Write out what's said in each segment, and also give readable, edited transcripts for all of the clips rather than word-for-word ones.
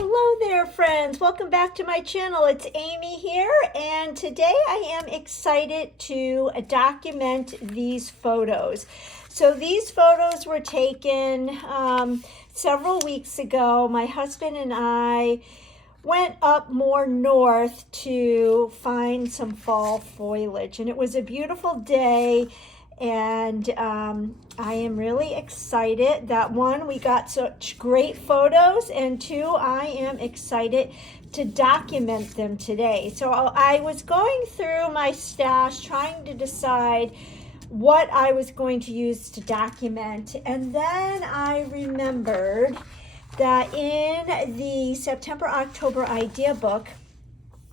Hello there, friends. Welcome back to my channel. It's Amy here, and today I am excited to document these photos. So these photos were taken several weeks ago. My husband and I went up more north to find some fall foliage, and it was a beautiful day. And I am really excited that one, we got such great photos, and two, I am excited to document them today. So I was going through my stash trying to decide what I was going to use to document, and then I remembered that in the September-October idea book,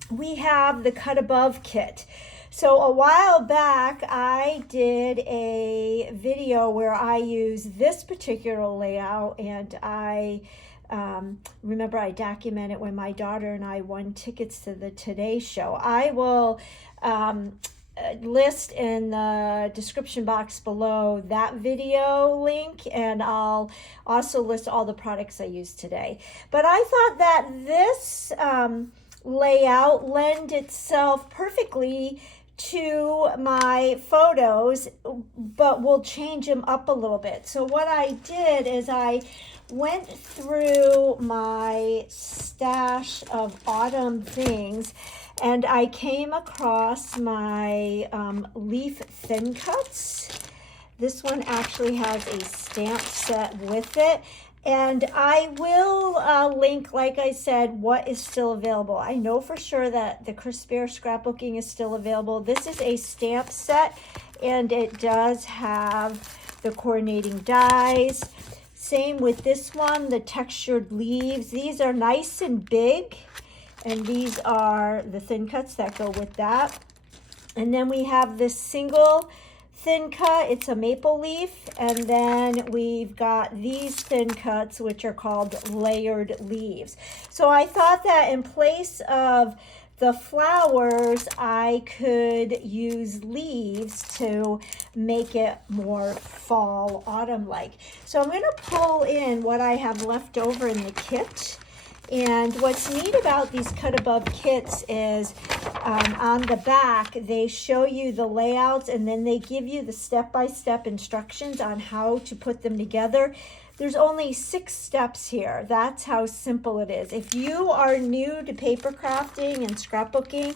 we have the Cut Above kit. So a while back, I did a video where I used this particular layout, and I remember I documented when my daughter and I won tickets to the Today Show. I will list in the description box below that video link, and I'll also list all the products I used today. But I thought that this layout lend itself perfectly to my photos, but we'll change them up a little bit. So what I did is I went through my stash of autumn things, and I came across my leaf thin cuts. This one actually has a stamp set with it. And I will link, like I said, what is still available. I know for sure that the Crisp Bear scrapbooking is still available. This is a stamp set, and it does have the coordinating dies. Same with this one, the textured leaves. These are nice and big, and these are the thin cuts that go with that. And then we have this single thin cut, it's a maple leaf, and then we've got these thin cuts, which are called layered leaves. So I thought that in place of the flowers, I could use leaves to make it more fall, autumn-like. So I'm going to pull in what I have left over in the kit. And what's neat about these Cut Above kits is on the back, they show you the layouts, and then they give you the step-by-step instructions on how to put them together. There's only 6 steps here. That's how simple it is. If you are new to paper crafting and scrapbooking,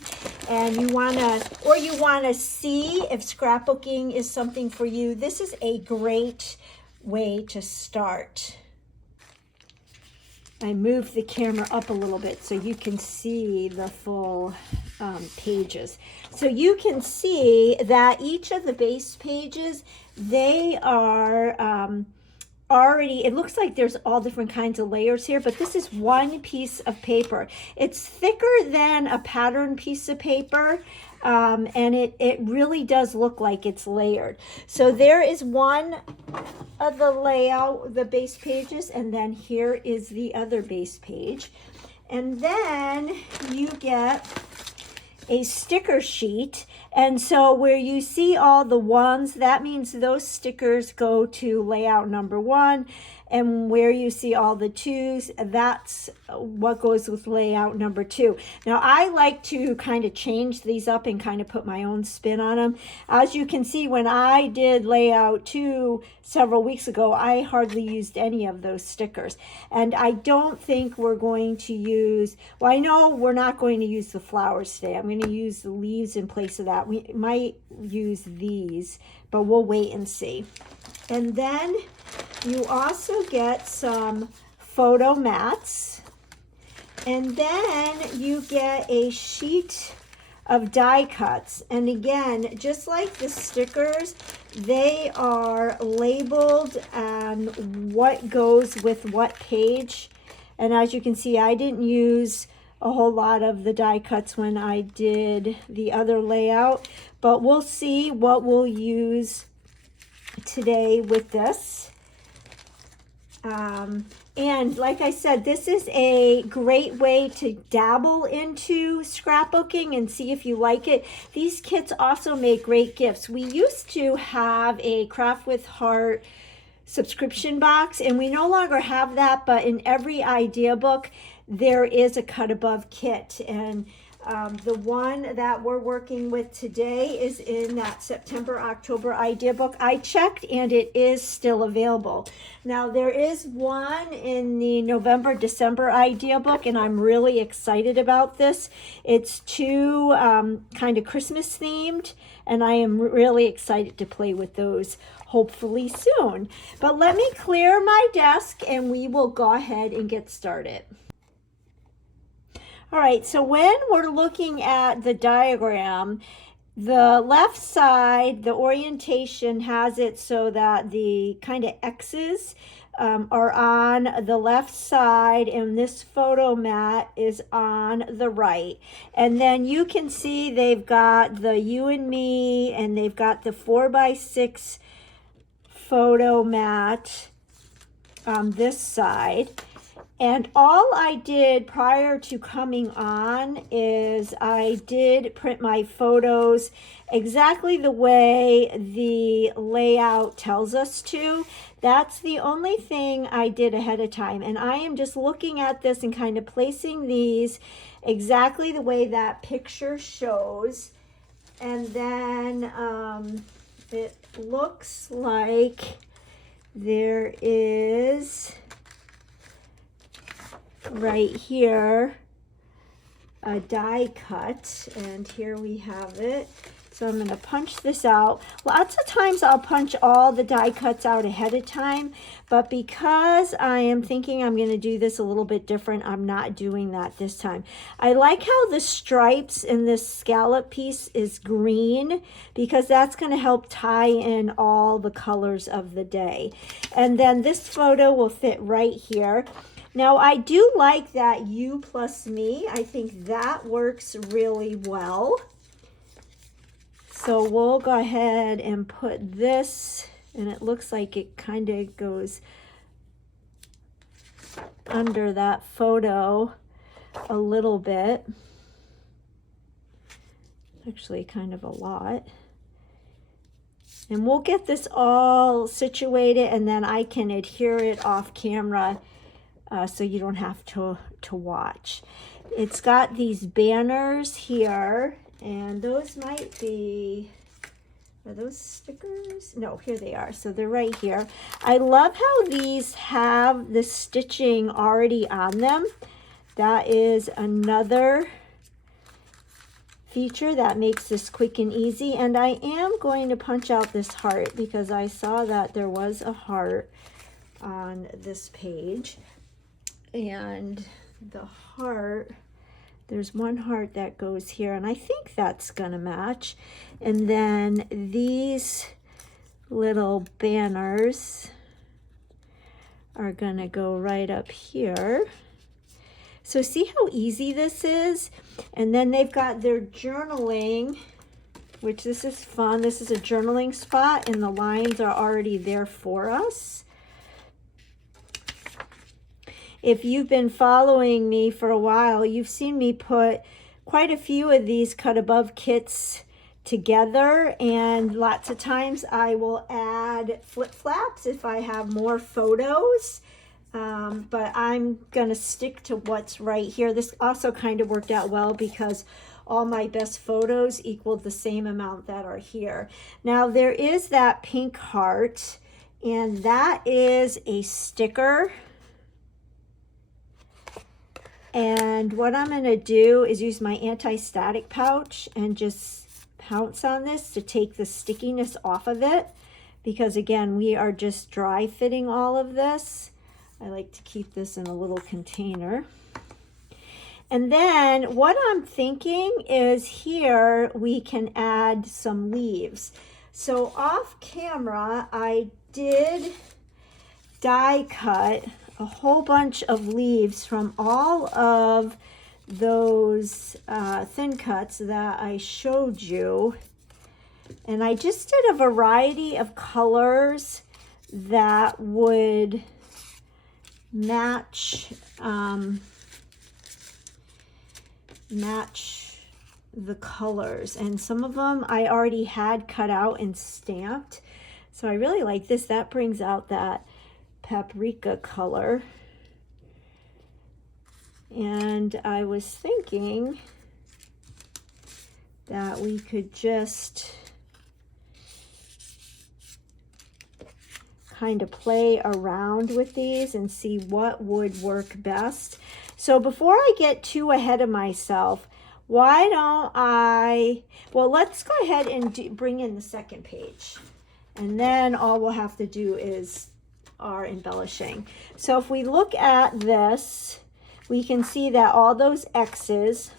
and you wanna see if scrapbooking is something for you, this is a great way to start. I moved the camera up a little bit so you can see the full pages. So you can see that each of the base pages, they are already, it looks like there's all different kinds of layers here, but this is one piece of paper. It's thicker than a pattern piece of paper, and it really does look like it's layered. So there is one of the layout, the base pages, and then here is the other base page. And then you get a sticker sheet, and so where you see all the ones, that means those stickers go to layout number 1, and where you see all the 2s, that's what goes with layout number 2. Now I like to kind of change these up and kind of put my own spin on them. As you can see, when I did layout 2 several weeks ago, I hardly used any of those stickers. And I don't think we're going to use, well, I know we're not going to use the flowers today. I'm going to use the leaves in place of that. We might use these, but we'll wait and see. And then you also get some photo mats, and then you get a sheet of die cuts. And again, just like the stickers, they are labeled and what goes with what page. And as you can see, I didn't use a whole lot of the die cuts when I did the other layout, but we'll see what we'll use today with this. And like I said, this is a great way to dabble into scrapbooking and see if you like it. These kits also make great gifts. We used to have a Craft with Heart subscription box, and we no longer have that, but in every idea book there is a cut above kit, and the one that we're working with today is in that September-October idea book. I checked and it is still available. Now there is one in the November-December idea book, and I'm really excited about this. It's two kind of Christmas themed, and I am really excited to play with those hopefully soon. But let me clear my desk and we will go ahead and get started. All right, so when we're looking at the diagram, the left side, the orientation has it so that the kind of X's are on the left side, and this photo mat is on the right. And then you can see they've got the you and me, and they've got the 4x6 photo mat on this side. And all I did prior to coming on is I did print my photos exactly the way the layout tells us to. That's the only thing I did ahead of time. And I am just looking at this and kind of placing these exactly the way that picture shows. And then it looks like there is right here a die cut, and here we have it. So I'm going to punch this out. Lots of times I'll punch all the die cuts out ahead of time, but because I am thinking I'm going to do this a little bit different, I'm not doing that this time. I like how the stripes in this scallop piece is green, because that's going to help tie in all the colors of the day. And then this photo will fit right here. Now, I do like that you plus me. I think that works really well. So we'll go ahead and put this, and it looks like it kind of goes under that photo a little bit. Actually, kind of a lot. And we'll get this all situated, and then I can adhere it off camera so you don't have to watch. It's got these banners here, and those might be, are those stickers? No, here they are. So they're right here. I love how these have the stitching already on them. That is another feature that makes this quick and easy. And I am going to punch out this heart because I saw that there was a heart on this page. And the heart, there's one heart that goes here, and I think that's gonna match. And then these little banners are gonna go right up here. So see how easy this is? And then they've got their journaling, which this is fun. This is a journaling spot, and the lines are already there for us. If you've been following me for a while, you've seen me put quite a few of these cut above kits together, and lots of times I will add flip flaps if I have more photos, but I'm gonna stick to what's right here. This also kind of worked out well because all my best photos equaled the same amount that are here. Now there is that pink heart, and that is a sticker. And what I'm going to do is use my anti-static pouch and just pounce on this to take the stickiness off of it, because again, we are just dry fitting all of this. I like to keep this in a little container. And then what I'm thinking is here we can add some leaves. So off camera, I did die cut a whole bunch of leaves from all of those thin cuts that I showed you. And I just did a variety of colors that would match the colors. And some of them I already had cut out and stamped. So I really like this. That brings out that paprika color. And I was thinking that we could just kind of play around with these and see what would work best. So before I get too ahead of myself, why don't well, let's go ahead and bring in the second page. And then all we'll have to do is our embellishing. So if we look at this, we can see that all those X's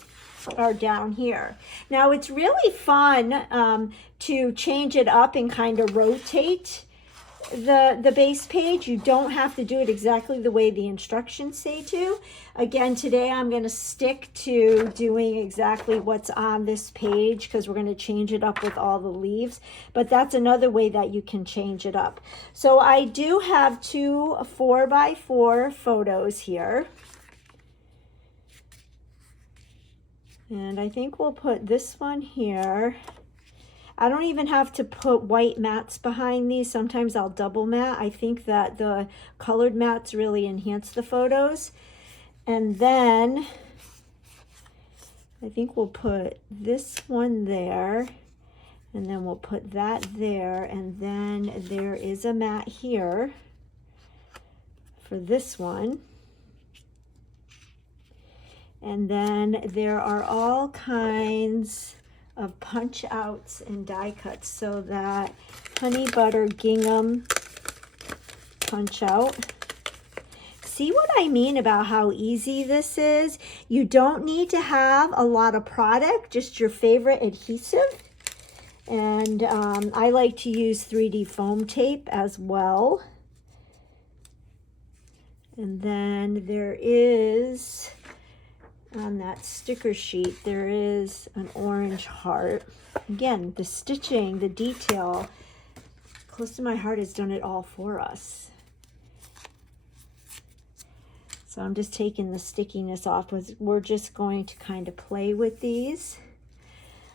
are down here. Now it's really fun to change it up and kind of rotate the base page. You don't have to do it exactly the way the instructions say to. Again, today I'm going to stick to doing exactly what's on this page because we're going to change it up with all the leaves, but that's another way that you can change it up. So I do have 2 4x4 photos here. And I think we'll put this one here. I don't even have to put white mats behind these. Sometimes I'll double mat. I think that the colored mats really enhance the photos. And then I think we'll put this one there. And then we'll put that there. And then there is a mat here for this one. And then there are all kinds of punch outs and die cuts. So that honey butter gingham punch out. See what I mean about how easy this is? You don't need to have a lot of product, just your favorite adhesive. And I like to use 3D foam tape as well. And then there is, on that sticker sheet, there is an orange heart. Again, the stitching, the detail, close to my heart has done it all for us. So I'm just taking the stickiness off. We're just going to kind of play with these.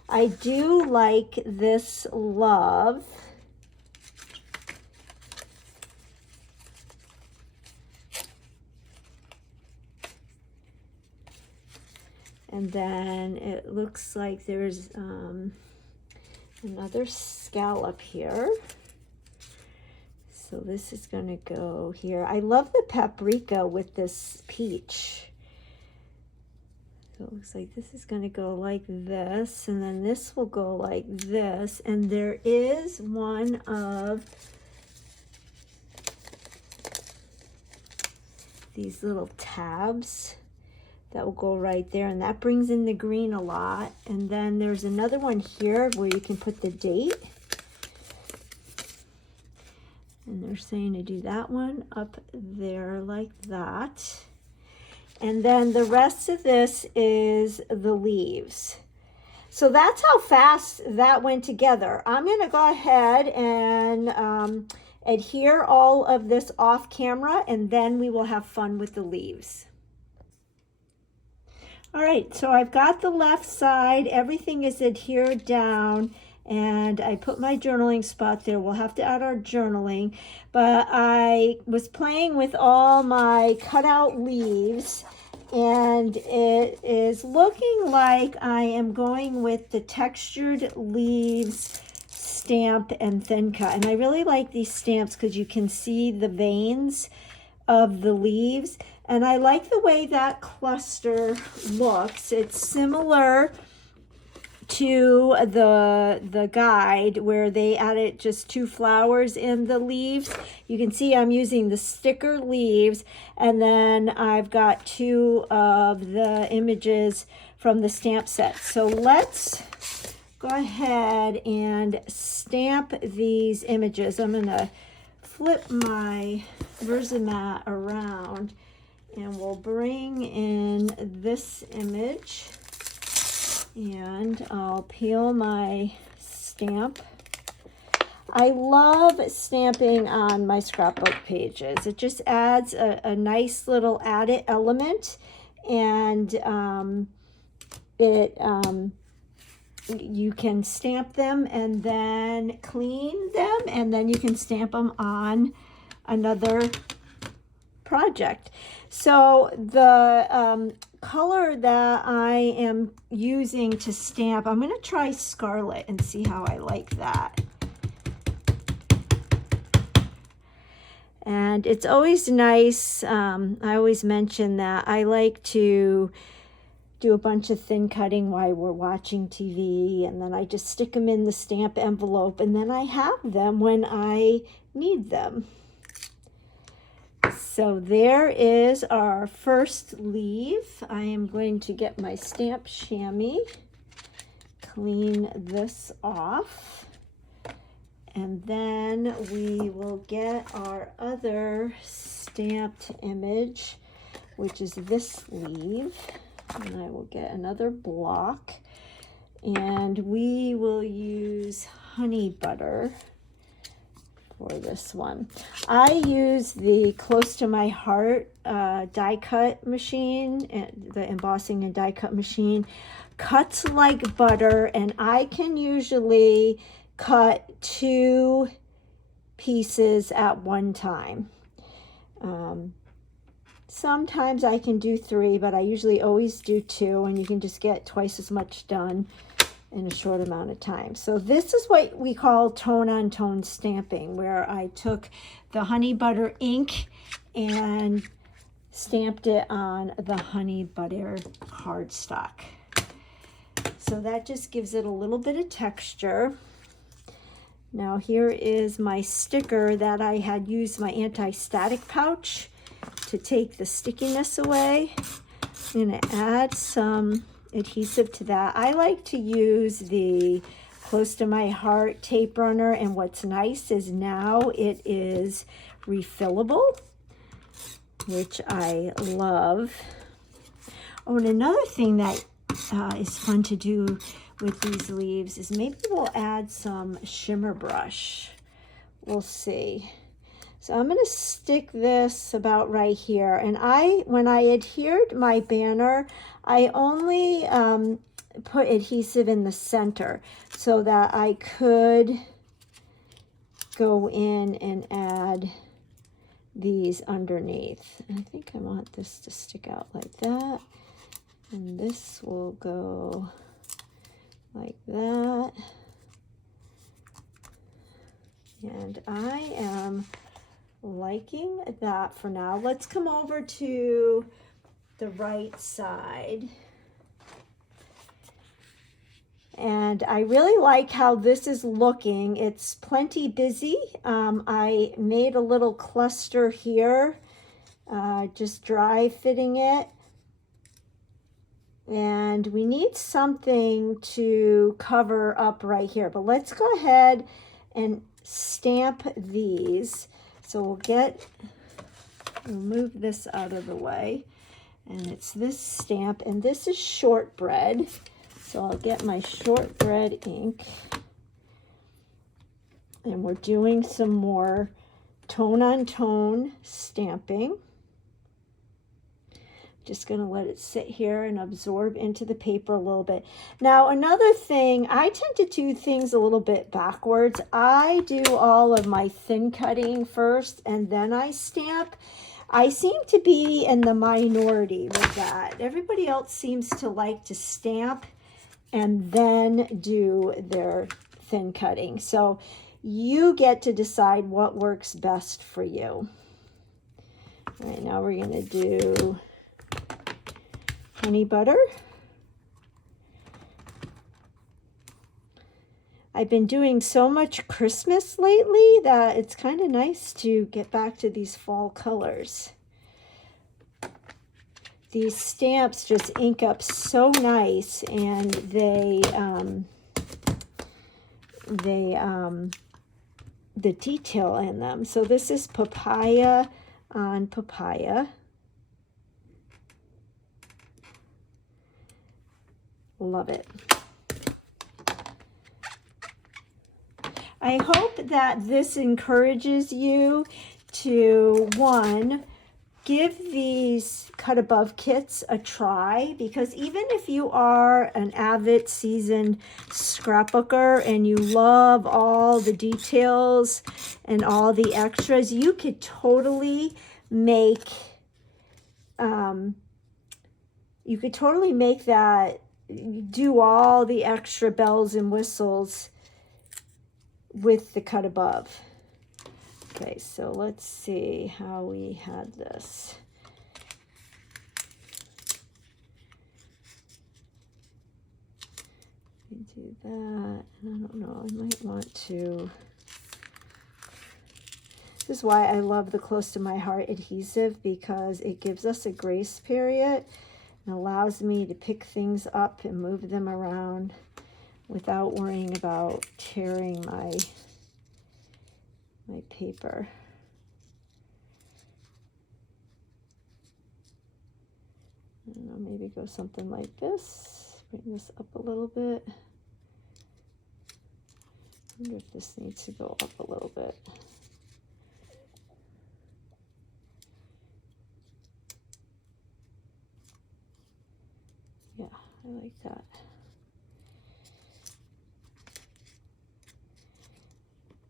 I do like this love. And then it looks like there's another scallop here. So this is going to go here. I love the paprika with this peach. So it looks like this is going to go like this. And then this will go like this. And there is one of these little tabs that will go right there, and that brings in the green a lot. And then there's another one here where you can put the date, and they're saying to do that one up there like that. And then the rest of this is the leaves. So that's how fast that went together. I'm going to go ahead and adhere all of this off camera, and then we will have fun with the leaves. All right, so I've got the left side, everything is adhered down, and I put my journaling spot there. We'll have to add our journaling, but I was playing with all my cutout leaves, and it is looking like I am going with the textured leaves stamp and thin cut. And I really like these stamps because you can see the veins of the leaves. And I like the way that cluster looks. It's similar to the guide where they added just 2 flowers in the leaves. You can see I'm using the sticker leaves, and then I've got 2 of the images from the stamp set. So let's go ahead and stamp these images. I'm gonna flip my Versamat around, and we'll bring in this image, and I'll peel my stamp. I love stamping on my scrapbook pages. It just adds a nice little added element, and it you can stamp them and then clean them, and then you can stamp them on another project. So the color that I am using to stamp, I'm going to try Scarlet and see how I like that. And it's always nice, I always mention that I like to do a bunch of thin cutting while we're watching TV, and then I just stick them in the stamp envelope, and then I have them when I need them. So there is our first leaf. I am going to get my stamp chamois, clean this off, and then we will get our other stamped image, which is this leaf. And I will get another block, and we will use honey butter for this one. I use the Close to My Heart die cut machine, and the embossing and die cut machine cuts like butter, and I can usually cut 2 pieces at one time. Sometimes I can do 3, but I usually always do 2, and you can just get twice as much done in a short amount of time. So this is what we call tone-on-tone stamping, where I took the honey butter ink and stamped it on the honey butter cardstock. So that just gives it a little bit of texture. Now here is my sticker that I had used my anti-static pouch to take the stickiness away. I'm going to add some adhesive to that. I like to use the Close to My Heart tape runner, and what's nice is now it is refillable, which I love. Oh, and another thing that is fun to do with these leaves is maybe we'll add some shimmer brush. We'll see. So I'm going to stick this about right here, and when I adhered my banner, I only put adhesive in the center so that I could go in and add these underneath. I think I want this to stick out like that, and this will go like that. And I am liking that for now. Let's come over to the right side. And I really like how this is looking. It's plenty busy. I made a little cluster here, just dry fitting it. And we need something to cover up right here. But let's go ahead and stamp these. So we'll move this out of the way. And it's this stamp, and this is Shortbread. So I'll get my Shortbread ink. And we're doing some more tone-on-tone stamping. Just going to let it sit here and absorb into the paper a little bit. Now, another thing, I tend to do things a little bit backwards. I do all of my thin cutting first, and then I stamp. I seem to be in the minority with that. Everybody else seems to like to stamp and then do their thin cutting. So you get to decide what works best for you. All right, now we're going to do honey butter. I've been doing so much Christmas lately that it's kind of nice to get back to these fall colors. These stamps just ink up so nice, and the detail in them. So this is papaya on papaya. Love it. I hope that this encourages you to, one, give these cut above kits a try, because even if you are an avid seasoned scrapbooker and you love all the details and all the extras, you could totally make that, do all the extra bells and whistles with the cut above. Okay, so let's see how we had this. Do that. I don't know, I might want to. This is why I love the Close to My Heart adhesive, because it gives us a grace period and allows me to pick things up and move them around without worrying about tearing my paper. I don't know, maybe go something like this. Bring this up a little bit. I wonder if this needs to go up a little bit. Yeah, I like that.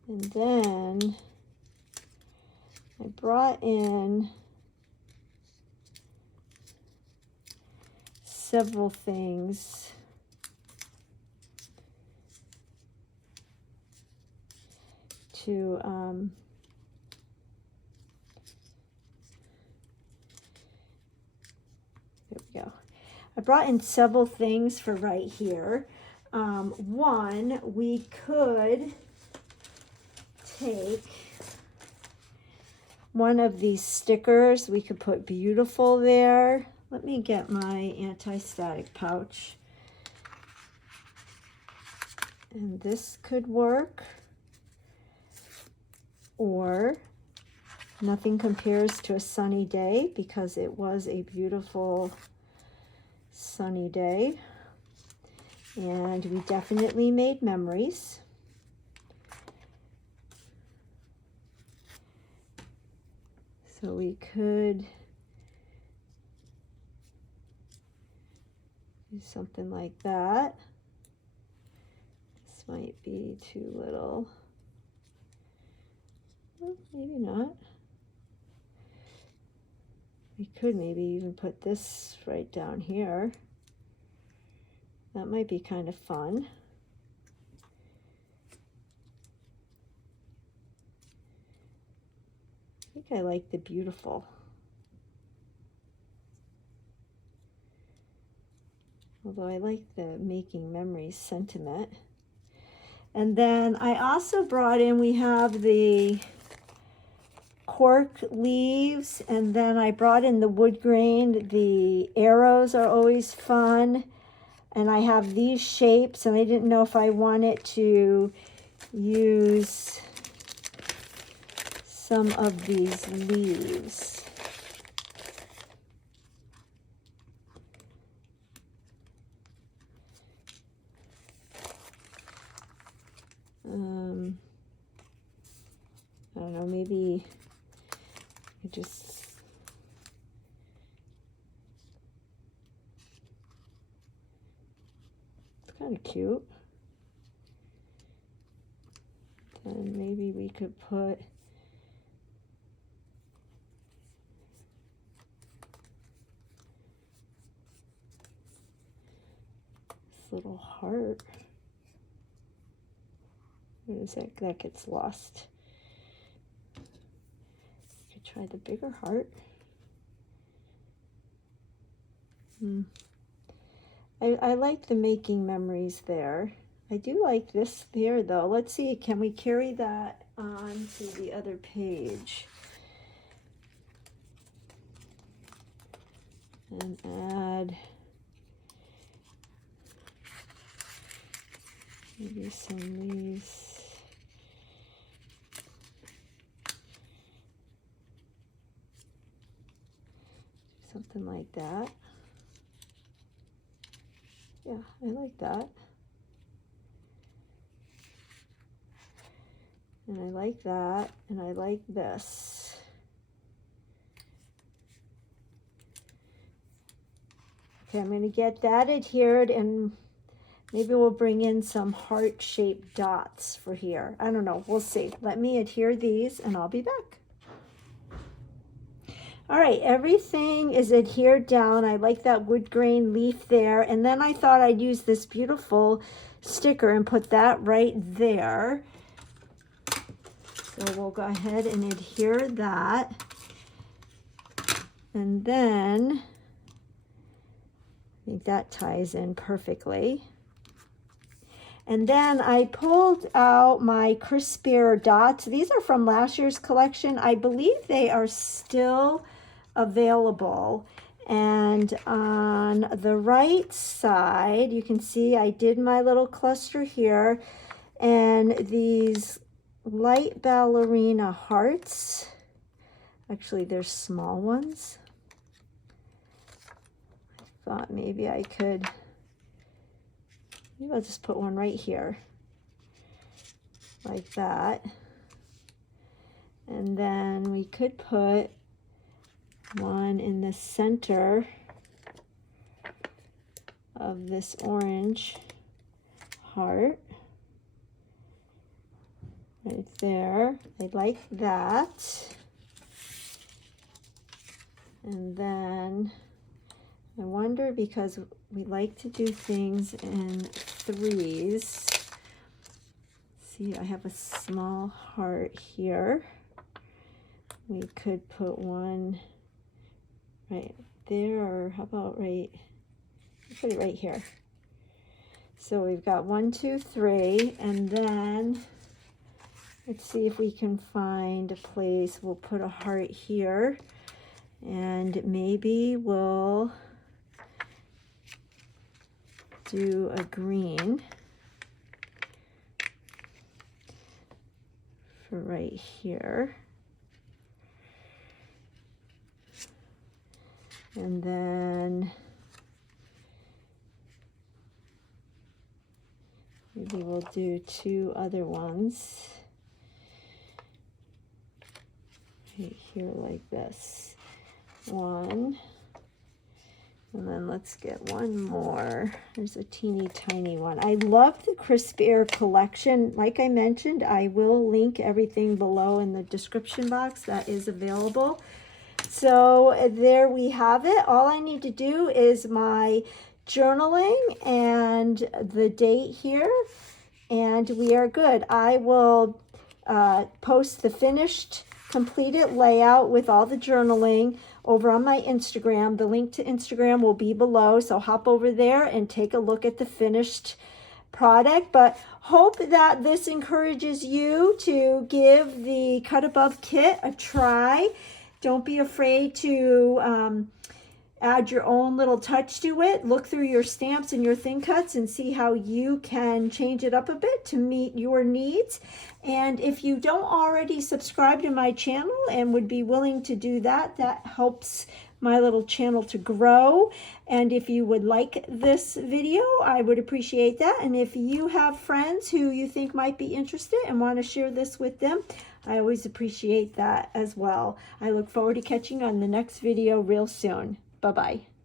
And then I brought in several things to there we go. I brought in several things for right here. One, we could take one of these stickers. We could put beautiful there. Let me get my anti-static pouch. And this could work. Or nothing compares to a sunny day, because it was a beautiful sunny day. And we definitely made memories. So we could do something like that. This might be too little. Well, maybe not. We could maybe even put this right down here. That might be kind of fun. I think I like the beautiful. Although I like the making memories sentiment. And then I also brought in, we have the cork leaves, and then I brought in the wood grain. The arrows are always fun. And I have these shapes, and I didn't know if I wanted to use some of these leaves. I don't know, maybe I just kind of cute. Then maybe we could put this little heart. What is that? That gets lost. Could try the bigger heart. I like the making memories there. I do like this there though. Let's see, can we carry that on to the other page? And add maybe some leaves. Something like that. Yeah, I like that. And I like that, and I like this. Okay, I'm going to get that adhered, and maybe we'll bring in some heart-shaped dots for here. I don't know. We'll see. Let me adhere these, and I'll be back. All right, everything is adhered down. I like that wood grain leaf there. And then I thought I'd use this beautiful sticker and put that right there. So we'll go ahead and adhere that. And then I think that ties in perfectly. And then I pulled out my Crispier dots. These are from last year's collection. I believe they are still available. And on the right side, you can see I did my little cluster here, and these light ballerina hearts. Actually, they're small ones. I thought maybe I could, maybe I'll just put one right here, like that. And then we could put one in the center of this orange heart right there. I like that. And then I wonder, because we like to do things in threes. See, I have a small heart here. We could put one right there, or how about right, put it right here. So we've got 1, 2, 3, and then let's see if we can find a place. We'll put a heart here, and maybe we'll do a green for right here. And then maybe we'll do 2 other ones right here like this. 1, and then let's get one more. There's a teeny tiny one. I love the Crispier collection. Like I mentioned, I will link everything below in the description box that is available. So there we have it. All I need to do is my journaling and the date here, and we are good. I will post the finished, completed layout with all the journaling over on my Instagram. The link to Instagram will be below, so hop over there and take a look at the finished product. But hope that this encourages you to give the Cut Above kit a try. Don't be afraid to add your own little touch to it. Look through your stamps and your thin cuts and see how you can change it up a bit to meet your needs. And if you don't already subscribe to my channel and would be willing to do that, that helps my little channel to grow. And if you would like this video, I would appreciate that. And if you have friends who you think might be interested and want to share this with them, I always appreciate that as well. I look forward to catching you on the next video real soon. Bye-bye.